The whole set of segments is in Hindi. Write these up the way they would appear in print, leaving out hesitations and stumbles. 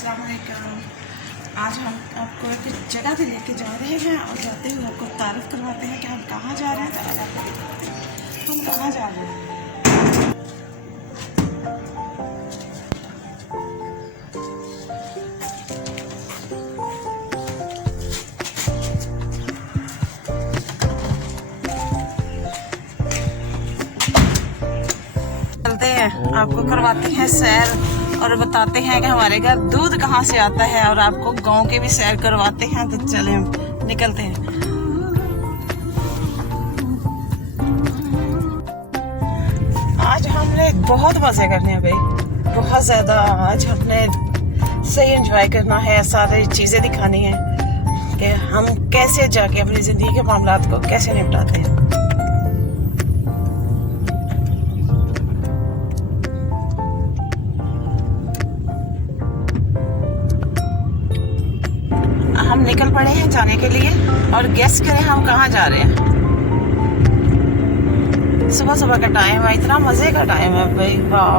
अस्सलाम वालेकुम। आज हम आपको एक जगह पे लेके जा रहे हैं और जाते हुए आपको तारीफ करवाते हैं कि हम कहाँ जा रहे हैं। तो आज आपको दिखाते हैं हम कहाँ जा रहे हैं। चलते हैं, आपको करवाते हैं सैर और बताते हैं कि हमारे घर दूध कहाँ से आता है और आपको गांव के भी सैर करवाते हैं। तो चले हम निकलते हैं। आज हमने बहुत मजे करने हैं भाई, बहुत ज्यादा। आज हमने सही एंजॉय करना है, सारी चीजें दिखानी है कि हम कैसे जाके अपनी जिंदगी के मामलात को कैसे निपटाते हैं। हम निकल पड़े हैं जाने के लिए और गेस करें हम कहाँ जा रहे हैं। सुबह सुबह का टाइम है, इतना मजे का टाइम है भाई, वाह।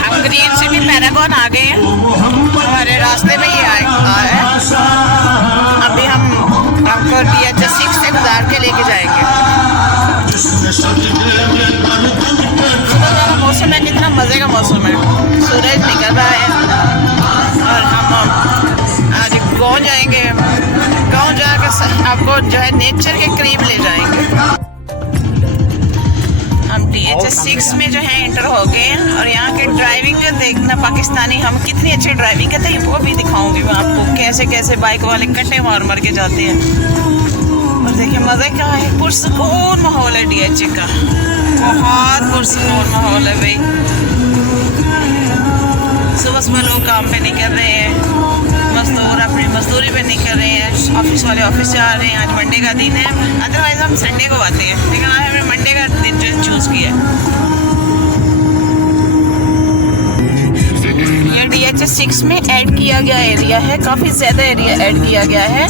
हम ग्रीन से भी पैरागॉन आ गए हैं, हमारे रास्ते में ये आ है। अभी हम आपको DHS 6 से गुजार के लेके जाएंगे। सुबह मौसम है, कितना मजे का मौसम है, सूरज निकल रहा है और हम आज गाँव जाएंगे। गाँव जाकर आपको जो है नेचर के करीब ले जाएंगे। हम DHS 6 में जो है इंटर हो गए हैं और यहाँ के ड्राइविंग देखना, पाकिस्तानी हम कितनी अच्छी ड्राइविंग करते हैं वो भी दिखाऊंगी मैं आपको, कैसे कैसे बाइक वाले कट्टे मार मार के जाते हैं। और देखिए मज़े क्या है, पुरसकून माहौल है DHS का, बहुत पुरसकून माहौल है भाई। सुबह सुबह लोग काम पे निकल रहे हैं, मजदूर अपनी मजदूरी पे निकल रहे हैं, ऑफिस वाले ऑफिस जा रहे हैं। आज मंडे का दिन है, अदरवाइज हम संडे को आते हैं, लेकिन आज हमने मंडे का दिन जो चूज़ किया है। ये DHS 6 में ऐड किया गया एरिया है, काफ़ी ज़्यादा एरिया ऐड किया गया है।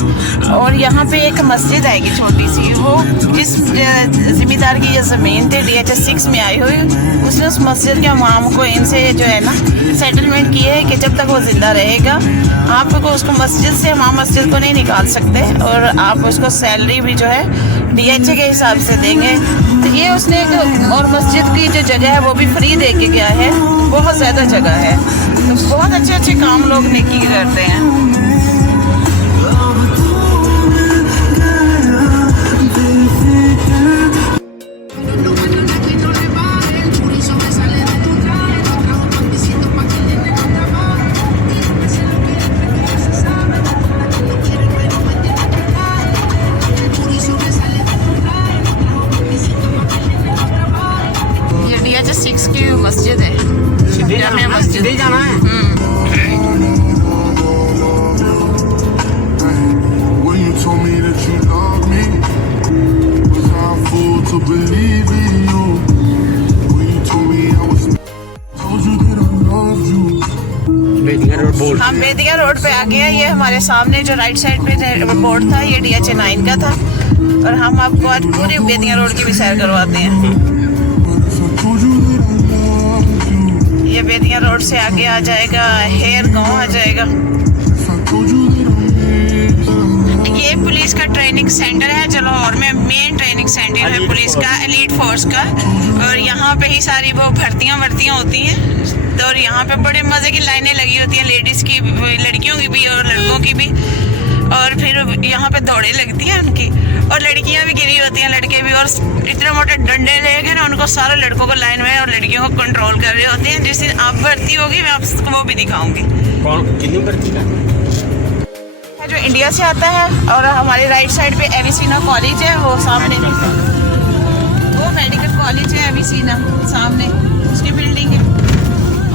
और यहाँ पे एक मस्जिद आएगी छोटी सी, वो जिस ज़िम्मेदार की ये ज़मीन थी DHS 6 में आई हुई, उसने उस मस्जिद के इमाम को इनसे जो है ना सेटलमेंट की है कि जब तक वो ज़िंदा रहेगा आपको उसको मस्जिद से इमाम मस्जिद को नहीं निकाल सकते और आप उसको सैलरी भी जो है DHS के हिसाब से देंगे। तो ये उसने और मस्जिद की जो जगह है वो भी फ्री दे के गया है, बहुत ज़्यादा जगह है। तो बहुत अच्छे अच्छे काम लोग नेकी करते हैं। DHS 6 की मस्जिद है, मस्जिद ही जाना है। हम बेदिया रोड पे आ गए हैं। ये हमारे सामने जो राइट साइड पे बोर्ड था ये DHS 9 का था और हम आपको आज पूरी बेदिया रोड की भी सैर करवाते हैं। ये बेदिया रोड से आगे आ जाएगा हेयर गांव आ जाएगा। ये पुलिस का ट्रेनिंग सेंटर है जलाहौर में, मेन ट्रेनिंग सेंटर है पुलिस का, एलीट फोर्स का। और यहाँ पे ही सारी वो भर्तियाँ होती हैं। तो और यहाँ पे बड़े मज़े की लाइनें लगी होती हैं, लेडीज़ की, लड़कियों की भी और लड़कों की भी। और फिर यहाँ पे दौड़े लगती हैं उनकी, और लड़कियाँ भी गिरी होती हैं, लड़के भी। और इतने मोटे डंडे लेके ना उनको सारे लड़कों को लाइन में और लड़कियों को कंट्रोल कर रहे होते हैं। जिस दिन आप भर्ती होगी मैं आपको वो भी दिखाऊंगी। कौन कितनी भर्ती का जो इंडिया से आता है। और हमारे राइट साइड पे एविसीना कॉलेज है, वो सामने वो मेडिकल कॉलेज है एविसीना सामने, उसकी बिल्डिंग है।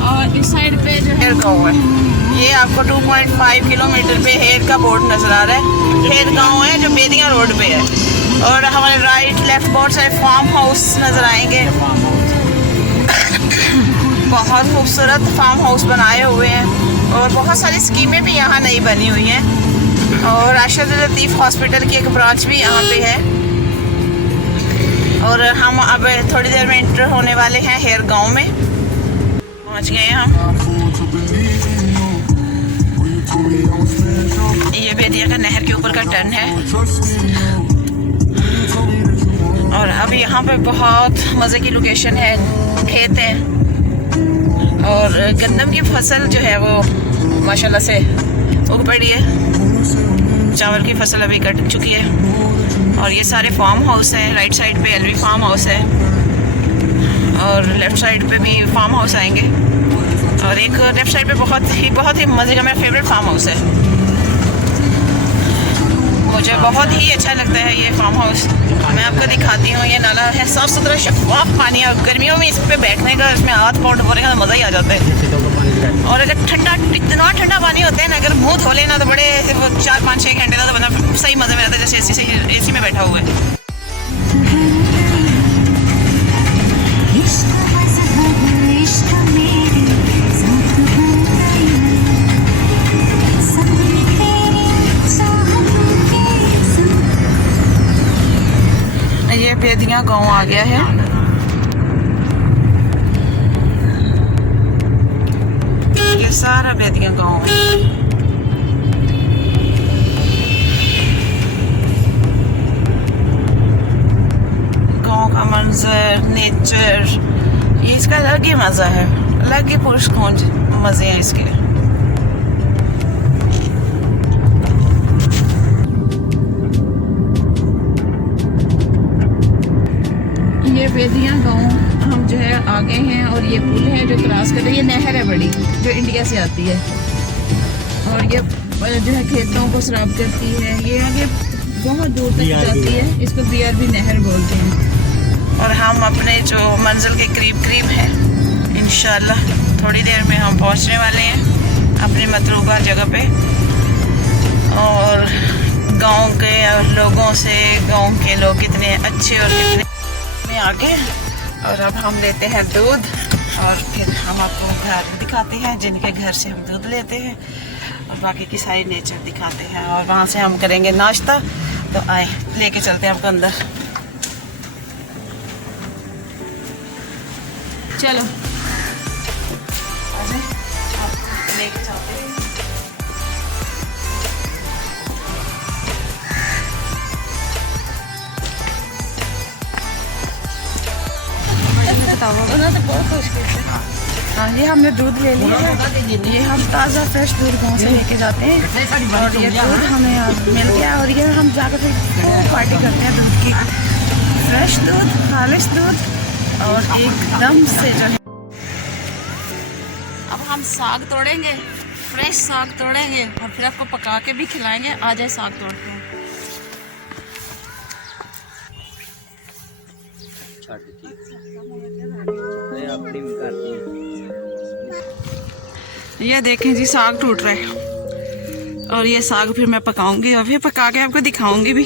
और इस साइड पे जो हेयर गाँव है, ये आपको 2.5 किलोमीटर पे हेयर का बोर्ड नजर आ रहा है। हेयर गाँव है जो बेदिया रोड पे है। और हमारे right left board side farmhouse नजर आएंगे, बहुत खूबसूरत फार्म हाउस बनाए हुए हैं। और बहुत सारी स्कीमें भी यहाँ नई बनी हुई हैं। और राशिद लतीफ़ हॉस्पिटल की एक ब्रांच भी यहाँ पे है। और हम अब थोड़ी देर में एंटर होने वाले हैं हेयर गांव में। पहुँच गए हम। ये बेदिया का नहर के ऊपर का टर्न है। और अब यहाँ पे बहुत मज़े की लोकेशन है, खेत है और गंदम की फसल जो है वो माशाल्लाह से उग पड़ी है। चावल की फसल अभी कट चुकी है। और ये सारे फार्म हाउस है। राइट साइड पे एलवी फार्म हाउस है और लेफ़्ट साइड पे भी फार्म हाउस आएंगे। और एक लेफ़्ट साइड पे बहुत ही मज़े का मेरा फेवरेट फार्म हाउस है। मुझे बहुत ही अच्छा लगता है ये फार्म हाउस। मैं आपको दिखाती हूँ। ये नाला है, साफ़ सुथरा शफाफ पानी है। गर्मियों में इस पे बैठने का, इसमें हाथ पाँव डुबोने का मज़ा ही आ जाता है। और अगर ठंडा, इतना ठंडा पानी होता है ना, अगर मुँह धो लेना तो बड़े 4-5-6 घंटे का तो बंदा सही मज़े में रहता है, जैसे एसी में बैठा हुआ है। ये बेदिया गांव आ गया है। ये सारा बेदिया गांव है। गांव का मंजर, नेचर, ये इसका अलग ही मजा है, अलग ही पुरस्कून मजे हैं इसके। ये बेदिया गांव हम जो है आगे हैं और ये पुल है जो क्रॉस कर रही है। ये नहर है बड़ी जो इंडिया से आती है और ये जो है खेतों को सराब करती है। ये आगे बहुत दूर तक जाती है। इसको BRB नहर बोलते हैं। और हम अपने जो मंजिल के करीब हैं। इंशाल्लाह थोड़ी देर में हम पहुंचने वाले हैं अपनी मतलूबा जगह पे। और गांव के लोगों से, गांव के लोग कितने अच्छे और कितने आगे। और अब हम लेते हैं दूध और फिर हम आपको घर दिखाते हैं जिनके घर से हम दूध लेते हैं और बाकी की सारी नेचर दिखाते हैं। और वहाँ से हम करेंगे नाश्ता। तो आए लेके चलते हैं आपको अंदर। चलो लेके चलते हैं। हाँ, ये हमने दूध ले लिया है। ये हम ताज़ा फ्रेश दूध गाँव से लेके जाते हैं और ये दूध हमें मिल गया। और ये हम जाकर फिर पार्टी करते हैं दूध की। फ्रेश दूध, खालिश दूध और एकदम से जो है। अब हम साग तोड़ेंगे, फ्रेश साग तोड़ेंगे और फिर आपको पका के भी खिलाएंगे। आ जाए साग तोड़ते हैं। ये देखें जी साग टूट रहा है और ये साग फिर मैं पकाऊंगी और फिर पका के आपको दिखाऊंगी भी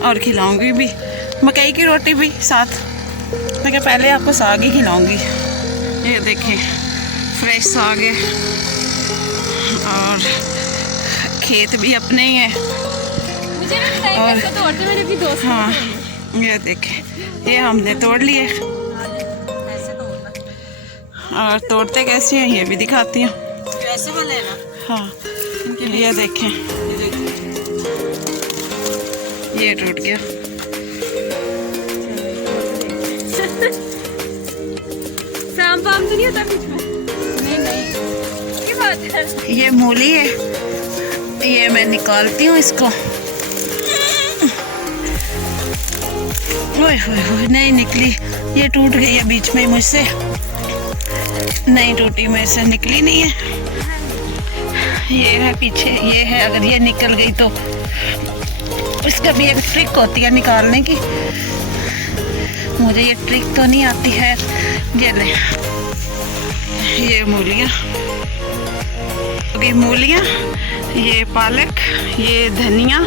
और खिलाऊंगी भी। मकई की रोटी भी साथ, लेकिन पहले आपको साग ही खिलाऊंगी। ये देखें फ्रेश साग है और खेत भी अपने ही है। और हाँ, ये देखें ये हमने तोड़ लिए और तोड़ते कैसे हैं ये भी दिखाती हूँ। कैसे वाले ना? हाँ, ये देखें ये टूट गया। पाम तो नहीं होता कुछ में? नहीं ये बात है। ये मूली है, ये मैं निकालती हूँ इसको। ओए होए होए, नहीं निकली, ये टूट गई है बीच में मुझसे। नहीं टूटी, मेरे से निकली नहीं है। ये है पीछे, ये है। अगर ये निकल गई तो इसका भी एक ट्रिक होती है निकालने की। मुझे ये ट्रिक तो नहीं आती है। ये ले, ये मूलियाँ, ये पालक, ये धनिया,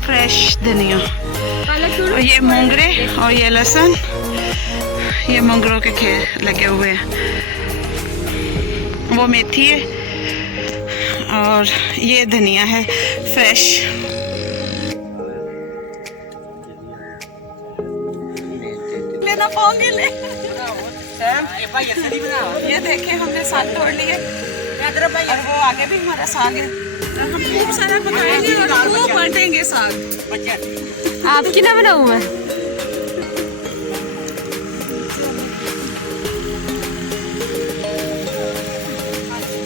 फ्रेश धनिया, और ये मोंगरे और ये लहसुन। ये मोंगरों के खेत लगे हुए हैं। वो मेथी है और ये धनिया है फ्रेश। लेना पाओगे ले। ये देखे हमने साग तोड़ लिए और वो आगे भी हमारा साग है। हम खूब सारा पकाएंगे और खूब बांटेंगे साग। आपकी ना बनाऊं मैं?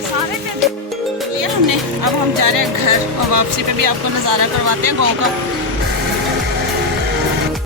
सारे ये हमने अब हम जा रहे हैं घर और वापसी पे भी आपको नज़ारा करवाते हैं गाँव का।